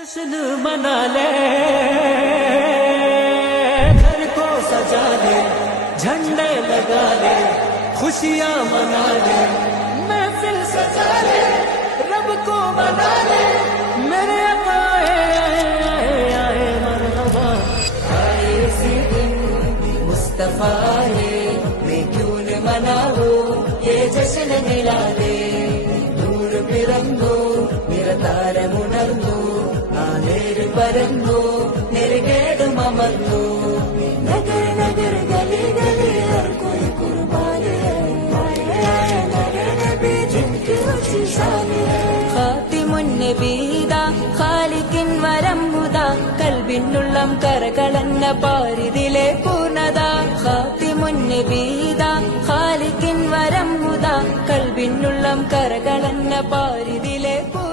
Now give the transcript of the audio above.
जश्न मना ले। घर को सजा ले, झंडे लगा ले, खुशियाँ मना ले। महफिल सजा ले, रब को मना ले। मेरे आए आए आए, मरहबा। आए इसी दिन मुस्तफ़ा है, मैं क्यों न मनाऊं ये जश्न मिला ले പരന്നു നെറുകേടുമർന്നു നഗര നഗര ഗലി ഗലി ഖാലിക്കിൻ വരം കരകളന്ന പാരിതിലെ പൂർണത. ഹാത്തി മുന്നെ വീത ഹാലിക്കിൻ വരം മുത. കൽവിനുള്ളം കരകളന്ന പാരിതിലെ പൂ